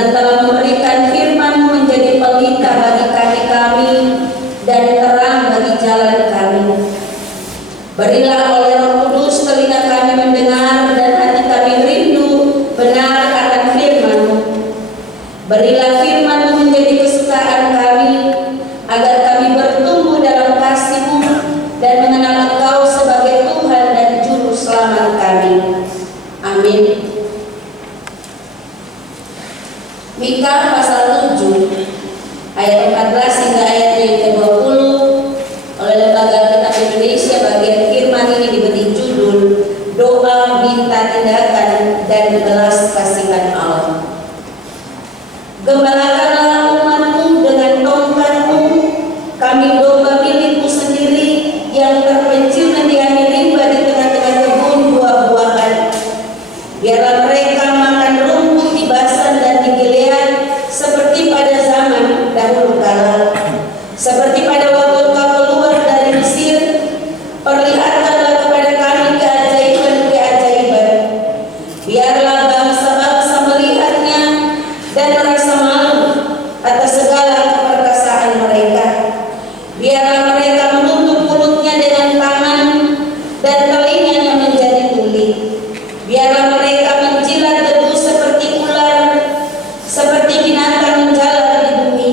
Tuhan telah memberikan firman-Mu menjadi pelita bagi kaki kami dan terang bagi jalan kami. Berilah oleh Roh Kudus telinga kami mendengar dan hati kami rindu benar akan firman-Mu. Berilah firman-Mu menjadi kesukaan kami, agar kami bertumbuh dalam kasih-Mu dan mengenal Engkau sebagai Tuhan dan Juru Selamat kami. Amin. Mika pasal 7 ayat 14 hingga ayat yang ke-20 oleh Lembaga Alkitab Indonesia. Bagian firman ini diberi judul Doa Minta Tindakan dan Belas Kasihan Allah. Gembalakanlah umat-Mu dengan tongkat-Mu, kami domba milik-Mu sendiri yang terpencil mendiami rimba di tengah-tengah kebun buah-buahan. Biarlah mereka makan rumput di Basan dan di Gilead seperti pada zaman dahulu kala, seperti pada waktu Engkau keluar dari Mesir. Perlihatkanlah kepada kami keajaiban-keajaiban. Biarlah bangsa-bangsa melihatnya dan merasa malu atas segala keperkasaan mereka. Biarlah mereka menutup mulutnya dengan tangan dan telinganya menjadi tuli. Biarlah mereka menjilat debu seperti ular, seperti binatang menjalar di bumi.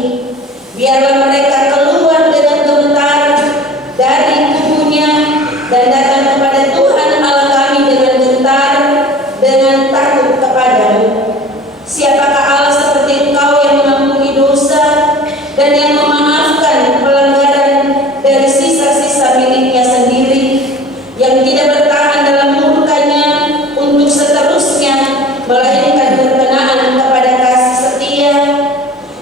Biarlah mereka keluar dengan gemetar dari kubunya dan datang kepada Tuhan Allah kami dengan gentar, dengan takut kepadamu. Siapakah Allah seperti Engkau yang mengampuni dosa dan yang memaafkan pelanggaran dari sisa-sisa miliknya sendiri, yang tidak bertahan dalam murkanya untuk seterusnya, melainkan berkenaan kepada kasih setia.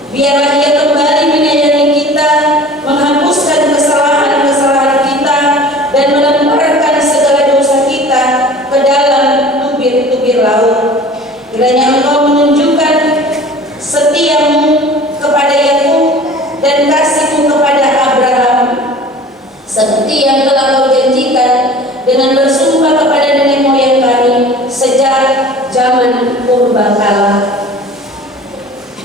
Biarlah Ia kembali menyayangi kita, menghapuskan kesalahan-kesalahan kita, dan melemparkan segala dosa kita ke dalam tubir-tubir laut. Kiranya Engkau menunjukkan setia-Mu kepada Yakub dan kasih-Mu kepada Abraham, seperti yang telah Kau janjikan dengan bersumpah kepada nenek moyang kami sejak zaman purbakala.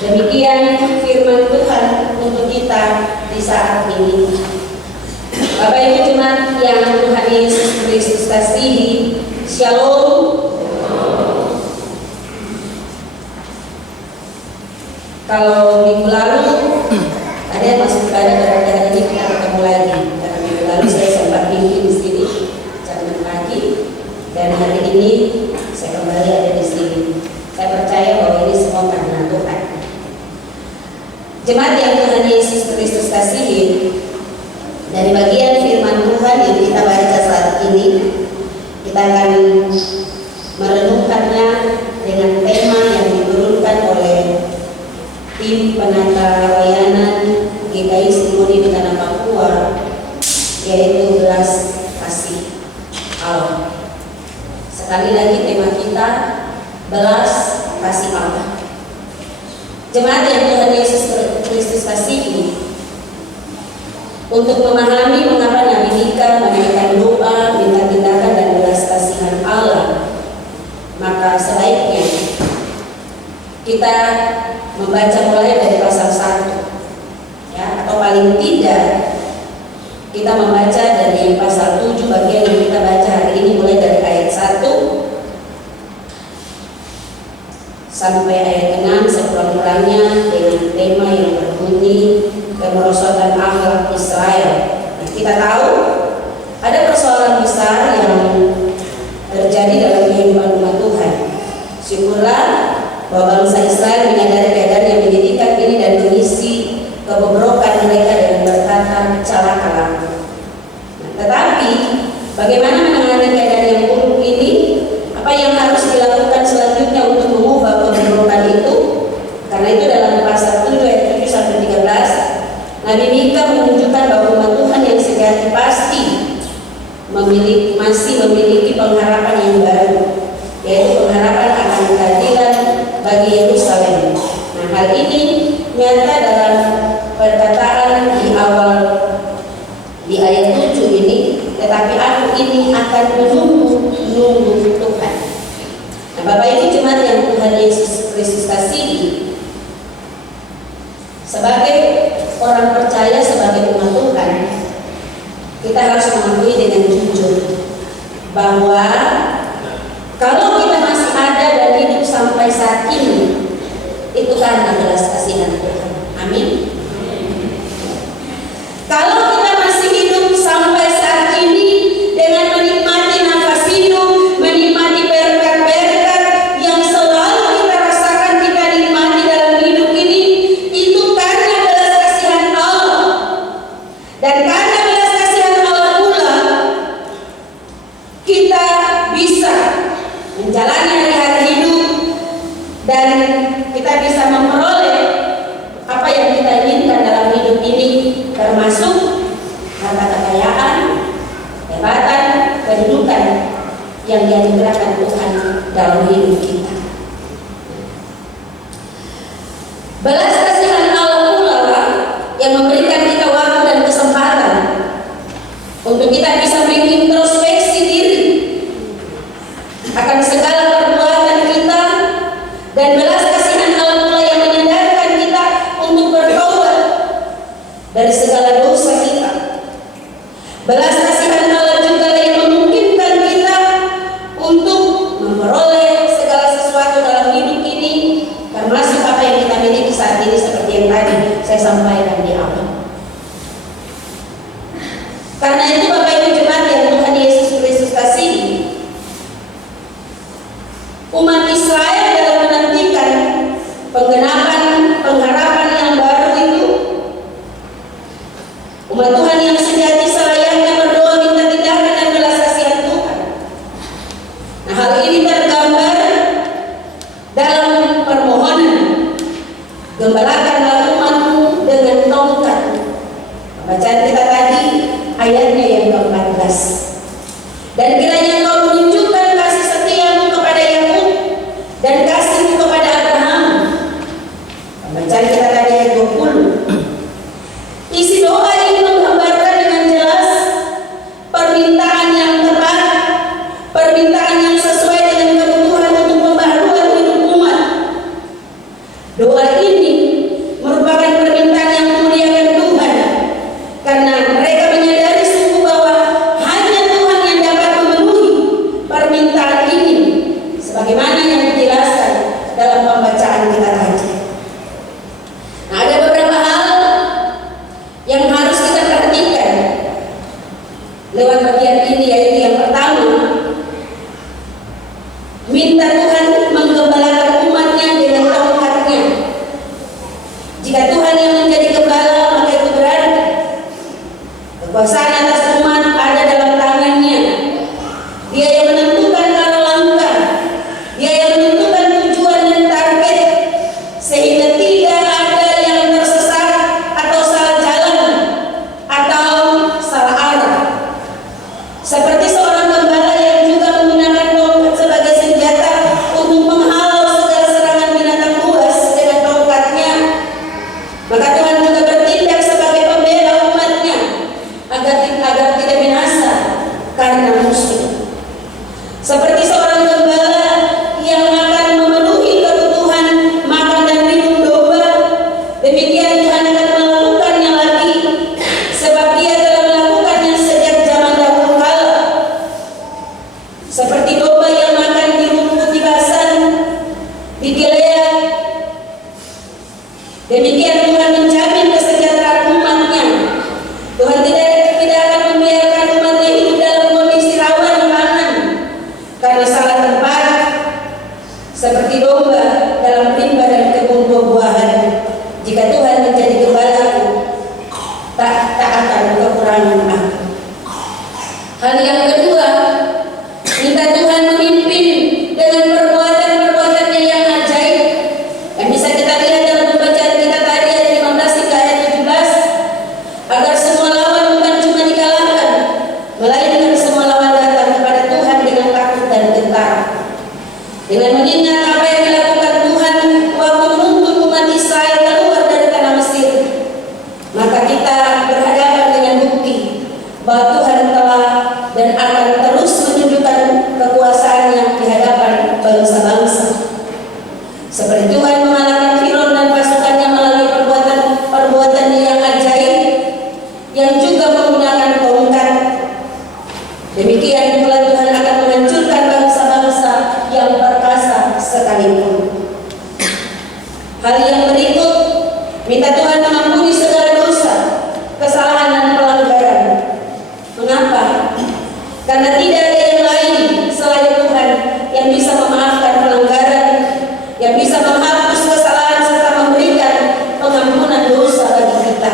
Demikian firman Tuhan untuk kita di saat ini. Bapak Ibu jemaat yang Tuhan Yesus Kristus kasihi, Shalom. Kalau minggu lalu ada yang masuk pada berarti hari ini kita ketemu lagi. Karena minggu lalu saya sempat minggu di sini jam 6 pagi, dan hari ini saya kembali ada di sini. Saya percaya bahwa ini semua karena Tuhan. Jemaat yang Tuhan Yesus Kristus kasihi, dari bagian firman Tuhan yang kita baca saat ini, kita akan merenungkannya dengan tema yang diturunkan oleh tim penata layanan GKI Simoni di Tanah Papua, yaitu belas kasih Allah. Sekali lagi tema kita belas kasih Allah. Jemaat yang Tuhan Yesus Kristus kasihi, untuk memahami mengapa Nabi Mika menaikkan doa minta tindakan dan belas kasihan Allah, maka sebaiknya kita membaca mulai dari pasal 1, ya, atau paling tidak kita membaca dari pasal 7 bagian yang kita baca hari ini, mulai dari ayat 1 sampai ayat 6 sekurang-kurangnya, dengan tema yang berbunyi kemerosotan akhlak Israel. Nah, kita tahu ada persoalan besar yang terjadi dalam kehidupan umat Tuhan. Syukurlah bahwa bangsa Israel menyadari keadaan yang menyedihkan ini dan mengisi kebobrokan mereka dengan berkata celakalah. Nah, tetapi bagaimana menangani keadaan yang buruk ini? Apa yang harus dilakukan selanjutnya untuk mengubah kebobrokan itu? Karena itu dalam pasal 7 ayat 7 sampai 13, Nabi Mika menunjukkan bahwa umat Tuhan yang sejati pasti masih memiliki pengharapan yang baru, yaitu pengharapan akan keadilan bagi Yerusalem. Nah, hal ini nyata dalam perkataan di awal di ayat 7 ini, tetapi aku ini akan menunggu Tuhan. Nah, Bapak Ibu jemaat yang Tuhan Yesus Kristus kasihi, Sebagai orang percaya, sebagai umat Tuhan, kita harus mengakui dengan jujur bahwa kalau kita masih ada dan hidup sampai saat ini, itu karena belas kasihan Tuhan. Amin. Kalau kita masih hidup sampai saat ini dengan menikmati nafas hidup, menikmati berkat-berkat yang selalu kita rasakan, kita nikmati dalam hidup ini, itu karena belas kasihan Allah. Dan karena belas kasihan Allah pula, kita bisa menjalani hari-hari hidup dan kita bisa memperoleh apa yang kita inginkan dalam hidup ini, termasuk harta kekayaan, jabatan, kedudukan yang dianugerahkan Tuhan dalam hidup kita. Belas kasihan Allah pula yang memberikan kita waktu dan kesempatan untuk kita bisa mengintrospeksi diri akan segala perbuatan kita, dan belas kasihan Allah pula yang menyadarkan kita untuk bertobat dari segala dosa kita. Belas kasihan Allah juga yang memungkinkan kita untuk memperoleh segala sesuatu dalam hidup ini, termasuk apa yang kita miliki saat ini, seperti yang tadi saya sampaikan di awal. Karena itu Bapak Ibu jemaat yang Tuhan Yesus Kristus kasihi, umat Israel dalam menantikan penggenapan pengharapan yang baru itu, umat Tuhan yang sejati selayaknya berdoa minta tindakan dan belas kasihan Tuhan. Nah, hal ini tergambar dalam permohonan, gembalakanlah umatmu dengan tongkat. Bacaan kita tadi ayatnya yang ke-14. Dan kiranya Engkau menunjukkan kasih setiamu kepada Yakub dan kasihmu kepada Abraham. Bacaan kita tadi ayat 20. Isi doa ini menggambarkan dengan jelas permintaan yang tepat, permintaan yang sesuai dengan kebutuhan untuk pembaharuan hidup umat. Doa ini merupakan permintaan yang memuliakan Tuhan, karena mereka menyadari sungguh bahwa hanya Tuhan yang dapat memenuhi permintaan ini, sebagaimana yang dijelaskan dalam pembacaan kita tadi. Nah, ada beberapa hal yang harus kita perhatikan lewat bagian ini, yaitu yang pertama, minta Tuhan menggembalakan umatnya dengan tongkatnya. Jika Tuhan yang menjadi gembala, maka itu berarti kekuasaan atas umat ada dalam tangannya. Dia yang menentukan arah langkah, Dia yang menentukan tujuan dan target, sehingga tidak ada yang tersesat atau salah jalan atau salah arah. Seperti seorang gembala yang juga menggunakan tongkat sebagai senjata untuk menghalau segala serangan binatang buas dengan tongkatnya, maka Tuhan juga bertindak sebagai pembela umatnya agar tidak binasa karena musuh. Seperti seorang gembala yang akan memenuhi kebutuhan makan dan minum domba, demikian Tuhan akan melakukannya lagi, sebab Dia telah melakukannya sejak zaman dahulu kala. Seperti domba yang makan di rumput di basan, di Gilead, demikian Tuhan menjamin kesejahteraan umatnya. Tuhan tidak akan membiarkan umatnya hidup dalam kondisi rawan pangan karena salah tempat, seperti domba dalam rimba dan kebun buah-buahan. Jika Tuhan menjadi gembalaku, tak akan kekurangan aku. Hal yang kedua, minta Tuhan memimpin dengan perbuatan-perbuatannya yang ajaib, yang bisa kita lihat dalam pembacaan kita tadi ayat 15 hingga ayat 17, agar semua lawan bukan cuma dikalahkan, melainkan semua lawan datang kepada Tuhan dengan takut dan gentar. Dengan mengingat apa yang dilakukan Tuhan waktu menuntun umat Israel keluar dari tanah Mesir, Hal yang berikut, minta Tuhan mengampuni segala dosa, kesalahan dan pelanggaran. Mengapa? Karena tidak ada yang lain selain Tuhan yang bisa memaafkan pelanggaran, yang bisa menghapus kesalahan serta memberikan pengampunan dosa bagi kita.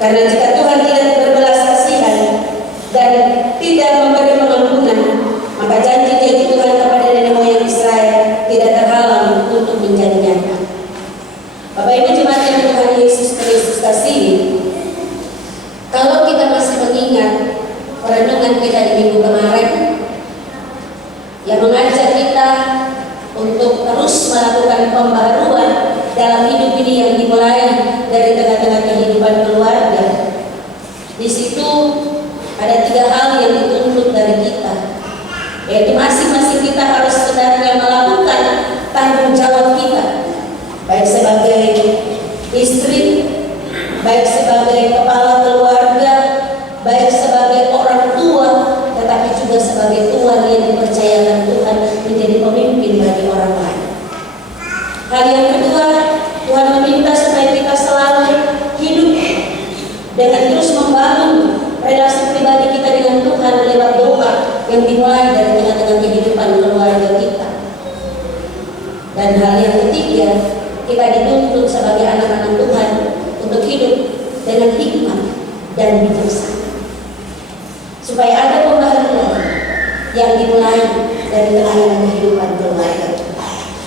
Karena jika Tuhan tidak berbelas kasihan dan tidak memberi pengampunan, maka janji-janji Tuhan kepada nenek moyang Israel tidak terhalang untuk menjadi nyata. Bapak Ibu jemaat yang Tuhan Yesus Kristus kasihi, kalau kita masih mengingat renungan kita di minggu kemarin yang mengajak kita untuk terus melakukan pembaharuan dalam hidup ini yang dimulai dari tengah-tengah kehidupan keluarga. Di situ ada 3 hal yang dituntut dari kita, yaitu masing-masing kita harus sebenarnya melakukan tanggung jawab kita, baik sebagai istri, baik sebagai kepala keluarga, baik sebagai orang tua, tetapi juga sebagai tuan yang dipercayakan Tuhan menjadi pemimpin bagi orang lain. Hal yang kedua, Tuhan meminta supaya kita selalu hidup dengan terus membangun relasi pribadi kita dengan Tuhan lewat doa yang dimulai dari tengah-tengah kehidupan keluarga kita. Dan hal yang ketiga, kita dituntut sebagai anak-anak Tuhan untuk hidup dengan hikmat dan bijaksana, supaya ada pembaharuan yang dimulai dari tengah-tengah kehidupan keluarga.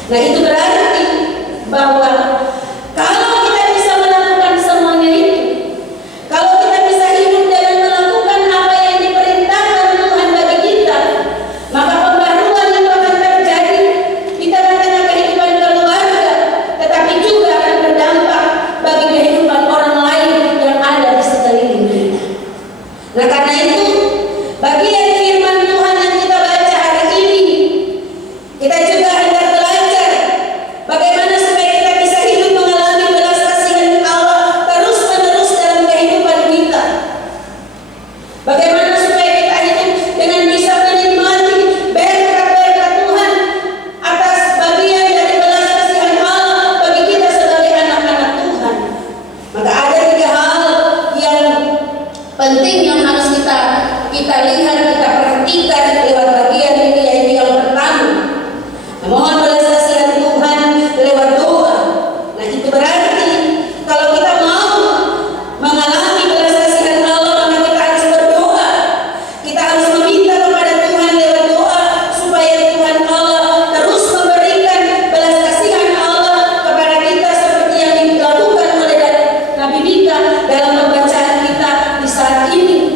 Nah, itu berarti bahwa kalau kita bisa melakukan semuanya itu, kalau kita bisa hidup dengan melakukan apa yang diperintahkan Tuhan bagi kita, maka pembaharuan itu akan terjadi di tengah-tengah kehidupan keluarga, tetapi juga akan berdampak bagi kehidupan orang lain yang ada di sekeliling kita. Nah, karena itu bagian firman Tuhan yang kita baca hari ini, kita juga hendak belajar bagaimana supaya kita bisa hidup mengalami belas kasihan Allah terus-menerus dalam kehidupan kita. Bagaimana supaya kita hidup dengan bisa menikmati berkat-berkat Tuhan atas bagian dari belas kasihan Allah bagi kita sebagai anak-anak Tuhan. Maka ada 3 hal yang penting yang harus kita lihat, kita perhatikan lewat bagian ini, yaitu yang pertama, mohon belas kasihan Tuhan lewat doa. Nah, itu berarti kalau kita mau mengalami belas kasihan Allah, maka kita harus berdoa. Kita harus meminta kepada Tuhan lewat doa supaya Tuhan Allah terus memberikan belas kasihan Allah kepada kita seperti yang dilakukan oleh Nabi Mika dalam pembacaan kita di saat ini.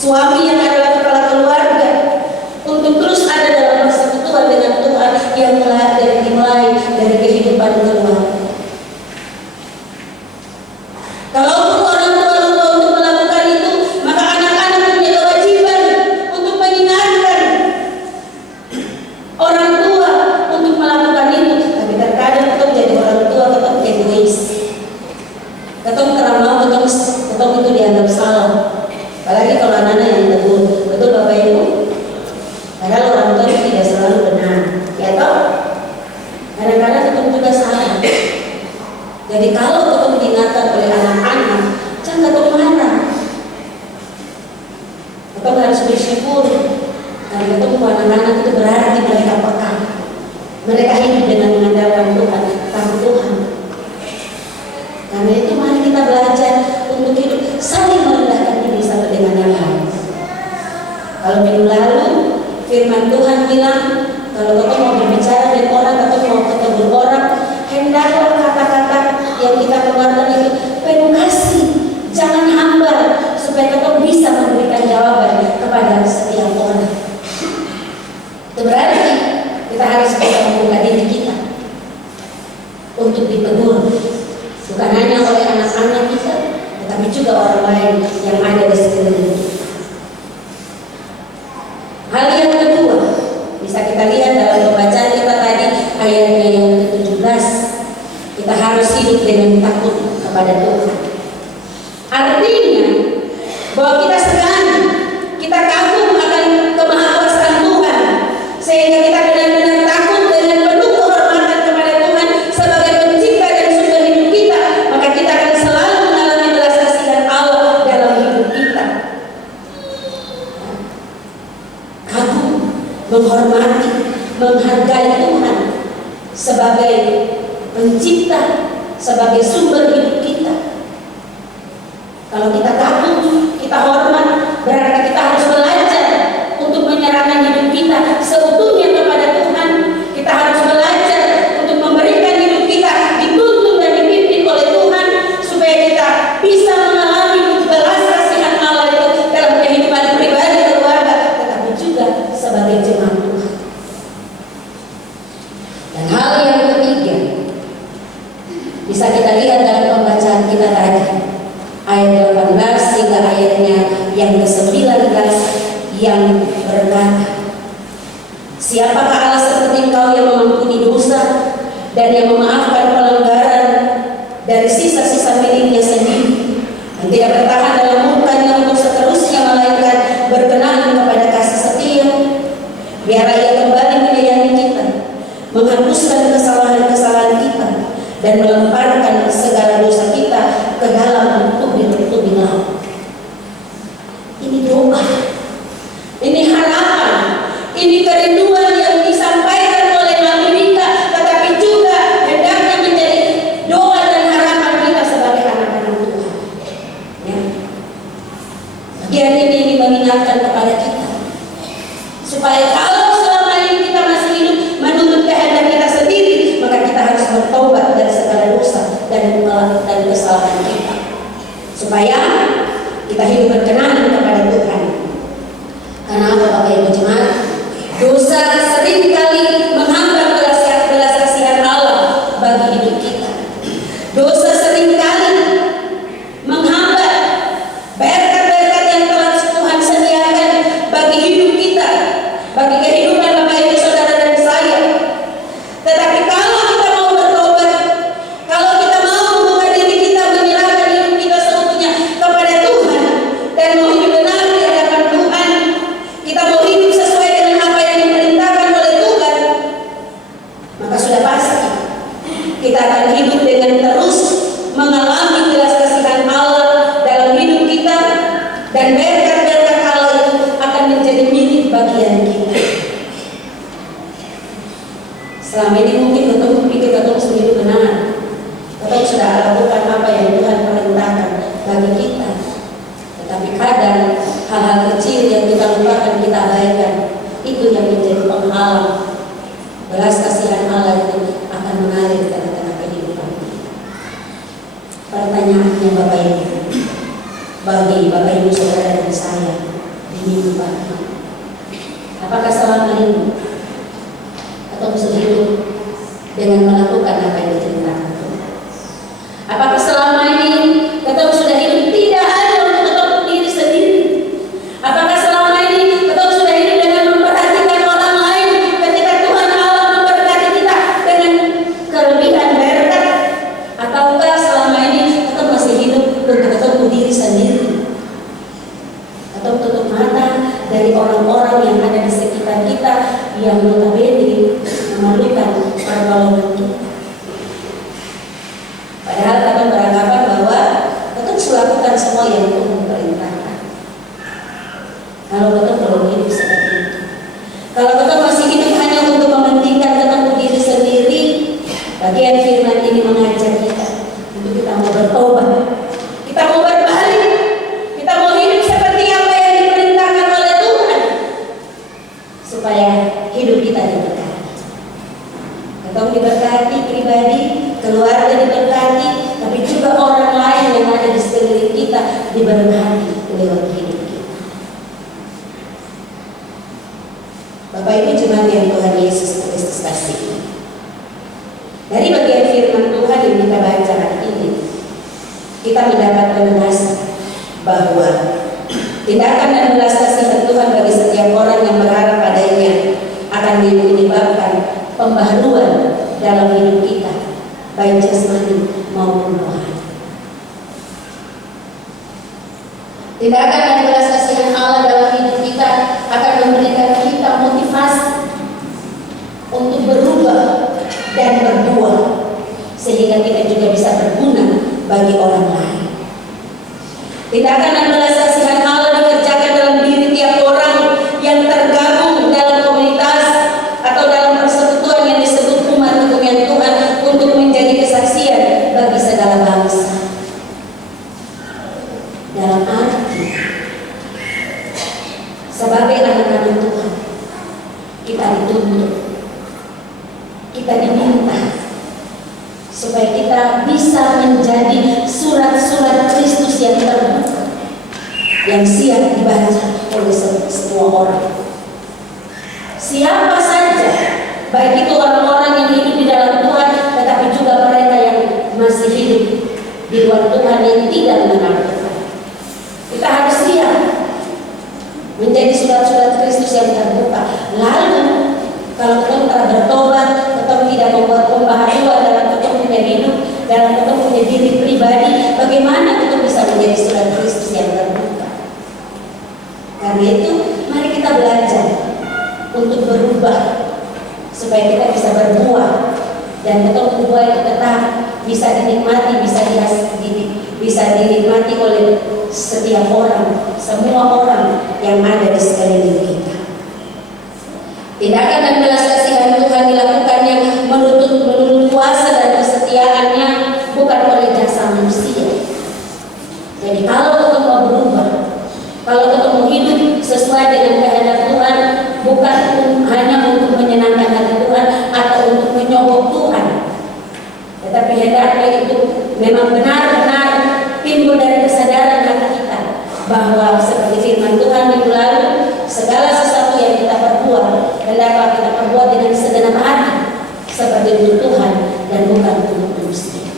suami yang adalah kepala keluarga, untuk terus ada dalam persekutuan dengan Tuhan yang dimulai dari kehidupan keluarga. Kalaupun orang tua lupa untuk melakukan itu, maka anak-anak punya kewajiban untuk mengingatkan orang tua untuk melakukan itu. Tapi terkadang kita menjadi orang tua, kita egois, kita terlalu kita itu dianggap salah. Apalagi kalau anak-anak yang tegur, betul Bapak Ibu? Padahal orang tua itu tidak selalu benar, ya toh? Kadang-kadang kita juga salah. Jadi kalau kita diingatkan oleh anak-anak, jangan kita marah. Kita harus bersyukur. Karena kita anak-anak itu berarti mereka peka. Mereka hidup dengan mengandalkan Tuhan, takut Tuhan. Karena itu mari kita belajar untuk hidup saling merendahkan diri satu dengan yang lain. Kalau minggu lalu firman Tuhan bilang, kalau kita mau berbicara dengan orang atau mau ketemu orang, hendaklah kata-kata yang kita keluarkan itu penuh kasih, jangan hambar, supaya kita bisa memberikan jawaban kepada setiap orang. Itu berarti kita harus bisa membuka diri kita untuk ditegur, bukan hanya oleh anak-anak kita, tetapi juga orang lain yang ada di sekeliling kita. Hal yang kedua bisa kita lihat dalam pembacaan kita tadi ayatnya yang ke-17, kita harus hidup dengan takut kepada Tuhan. Artinya bahwa kita segan, kita kagum akan kemahakuasaan Tuhan, sehingga kita benar-benar takut dengan penuh kehormatan kepada Tuhan sebagai pencipta dan sumber hidup kita. Maka kita akan selalu mengalami belas kasihan Allah dalam hidup kita. Kagum, menghormati, menghargai Tuhan sebagai pencipta, sebagai sumber hidup kita. Kalau kita kagum, kita hormat, berarti kita harus belajar untuk menyerahkan hidup kita seutuhnya kepada Tuhan. Kita harus belajar untuk memberikan hidup kita dituntun dan dipimpin oleh Tuhan, supaya kita bisa mengalami belas kasihan Allah itu dalam kehidupan pribadi, keluarga, tetapi juga sebagai jemaat Tuhan. Dan hal yang ketiga bisa kita lihat dalam pembacaan kita tadi, ayat 18 hingga ayatnya yang ke-19 yang berkata, siapakah Allah seperti Engkau yang mengampuni dosa dan yang memaafkan pelanggaran dari sisa-sisa miliknya sendiri, dan tidak bertahan dalam murkanya untuk seterusnya, melainkan berkenan kepada kasih setia. Biarlah Ia kembali menyayangi kita, menghapuskan kesalahan-kesalahan kita, dan melemparkan segala dosa kita ke dalam tubing-tubing laut. Ini doa, ini harapan, ini kerinduan yang disampaikan oleh Nabi Mika, tetapi juga hendaknya menjadi doa dan harapan kita sebagai anak-anak Tuhan. Ya. Bagian ini mengingatkan kepada kita, supaya kalau selama ini kita masih hidup menurut kehendak kita sendiri, maka kita harus bertobat dari segala dosa dan kesalahan kita, supaya kita hidup berkenan kepada Tuhan. Karena apa Bapak Ibu jemaat? Dosa seringkali menghambat belas kasihan Allah bagi hidup kita. Dosa seringkali menghambat berkat-berkat yang telah Tuhan sediakan bagi hidup kita, bagi kehidupan Bapak Ibu saudara dan saya. Tetapi kalau kita mau bertobat, kalau kita mau membuka diri kita, menyerahkan hidup kita seutuhnya kepada Tuhan, dan mau hidup benar di hadapan Tuhan, kita mau hidup sesuai dengan apa yang diperintahkan oleh Tuhan, maka sudah pasti kita akan hidup dengan terus mengalami belas kasihan Allah dalam hidup kita, dan berkat-berkat Allah itu akan menjadi milik bagian kita. Selama ini mungkin ketemu pikir ketemu sendiri benar, ketemu sudah lakukan apa yang Tuhan perintahkan bagi kita, tetapi kadang hal-hal kecil yang kita lupakan, kita abaikan, itu yang menjadi penghalang belas kasihan Allah itu akan mengalir ke tengah kehidupan kita. Pertanyaannya Bapak Ibu, bagi Bapak Ibu saudara dan saya, di minggu pagi? Apakah selama ini atau sudah hidup dengan melakukan apa yang diceritakan Tuhan? Apakah selama ini kita sudah hidup tidak hanya untuk ketemu diri sendiri? Apakah selama ini kita sudah hidup dengan memperhatikan orang lain ketika Tuhan Allah memberkati kita dengan kelebihan berkat? Ataukah selama ini kita masih hidup untuk ketemu diri sendiri? Atau tutup mata dari orang-orang yang ada di sekitar kita yang notabene memalukan pergaulan kita? Padahal kita beranggapan bahwa kita harus lakukan semua yang Tuhan perintahkan. Kalau kita belum hidup seperti itu, kalau kita masih hidup hanya untuk mementingkan ketemu diri sendiri, bagian firman ini mengajak kita untuk kita mau bertobat, kita mau berbalik, kita mau hidup seperti apa yang diperintahkan oleh Tuhan, supaya hidup kita diberkati. Kita diberkati pribadi, keluarga diberkati, tapi juga orang lain yang ada di sekeliling kita diberkati lewat hidup kita. Bapak Ibu jemaat yang Tuhan Yesus Kristus kasih, dari bagian firman Tuhan yang kita baca hari ini, kita mendapat penegasan bahwa tindakan dan belas kasihan Tuhan bagi setiap orang yang berharap padanya akan menyebabkan pembaharuan dalam hidup kita, baik jasmani maupun rohani. Tindakan dan belas kasihan Allah dalam hidup kita akan memberikan kita motivasi untuk berubah dan berbuat, sehingga kita juga bisa berguna bagi orang lain. Tindakan dan belas kasihan Allah dikerjakan dalam diri tiap orang yang tergabung dalam komunitas atau dalam persekutuan yang disebut umat ketuhanan Tuhan, untuk menjadi kesaksian bagi segala bangsa. Dalam arti sebagai anak-anak Tuhan, kita dituntut, kita diminta supaya kita bisa menjadi surat-surat Kristus yang terbuka, yang siap dibaca oleh semua orang. Siapa saja, baik itu orang-orang yang hidup di dalam Tuhan, tetapi juga mereka yang masih hidup di luar Tuhan yang tidak mengenal Tuhan. Kita harus siap menjadi surat-surat Kristus yang terbuka. Lalu kalau kita telah bertobat, kita tidak membuat pembaharuan dalam kita punya hidup, dalam kita punya diri pribadi, bagaimana kita bisa menjadi surat Kristus yang terbuka? Karena itu, mari kita belajar untuk berubah supaya kita bisa berbuah, dan ketemu buah itu tetap bisa dinikmati, bisa dinikmati oleh setiap orang, semua orang yang ada di sekeliling kita. Tindakan dan belas kasihan Tuhan dilakukannya menurut kuasa dan kesetiaannya, bukan oleh jasa manusia. Jadi kalau kita mau berubah, kalau kita mau hidup sesuai dengan kehendak Tuhan, bukan hanya untuk menyenangkan hati Tuhan atau untuk menyogok Tuhan, tetapi hendaknya itu memang benar-benar timbul dari kesadaran hati kita bahwa seperti firman Tuhan minggu lalu, segala sesuatu yang kita perbuat hendaklah kita perbuat dengan segenap hati seperti untuk Tuhan dan bukan untuk manusia.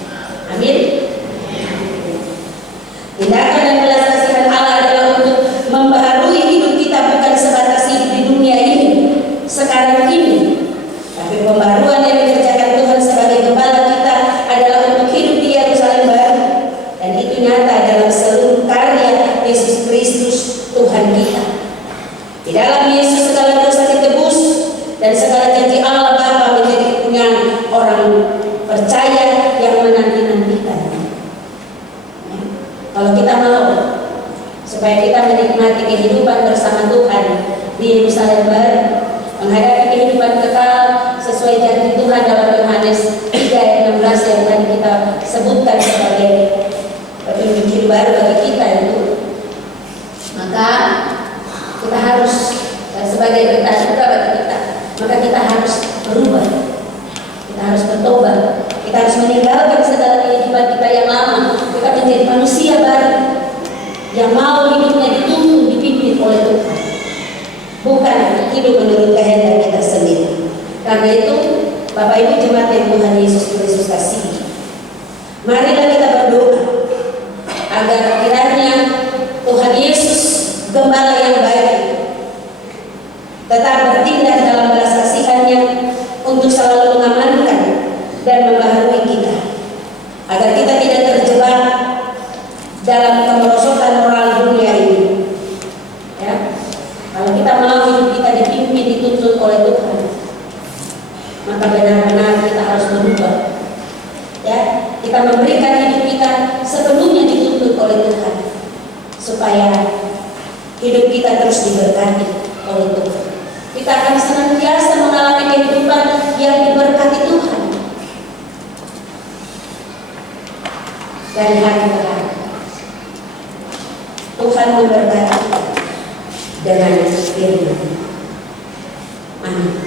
Amin. Tindakan dan belas kasihan Allah adalah untuk membaharui hidup kita, bukan sebatas hidup di dunia ini sekarang ini, tapi pembaharuan yang dikerjakan Tuhan sebagai gembala kita adalah untuk hidup di Yerusalem baru, dan itu nyata dalam seluruh karya Yesus Kristus Tuhan kita. Di dalam Yesus segala dosa ditebus dan segala janji Allah Bapa menjadi kepunyaan orang percaya yang menanti-nantikan. Kalau kita mau supaya kita menikmati kehidupan bersama Tuhan di Yerusalem baru, menghadapi kehidupan kekal sesuai janji Tuhan dalam Yohanes 3 ayat 16 yang tadi kita sebutkan sebagai petunjuk hidup baru bagi kita itu, maka kita harus, dan sebagai berkat juga bagi kita, maka kita harus berubah, kita harus bertobat, kita harus meninggalkan segala kehidupan kita yang lama, kita menjadi manusia baru yang mau hidupnya dituntun, dipimpin dipimpin oleh Tuhan, bukan hidup menurut kehendak kita sendiri. Karena itu, Bapak Ibu jemaat yang Tuhan Yesus Kristus kasihi, marilah kita berdoa agar kiranya Tuhan Yesus, Gembala yang baik, tetap bertindak dalam belas kasihan-Nya untuk selalu mengamankan dan membaharui kita, agar kita tidak terjebak dalam kemerosotan moral dunia ini. Ya, kalau kita mau hidup kita dipimpin, dituntun oleh Tuhan, maka benar-benar kita harus berubah. Ya, kita memberikan hidup kita sepenuhnya dituntun oleh Tuhan, supaya hidup kita terus diberkati oleh Tuhan. Kita akan senantiasa mengalami kehidupan yang diberkati Tuhan dari hari ke hari. Tuhan memberkati dengan firman. Amin.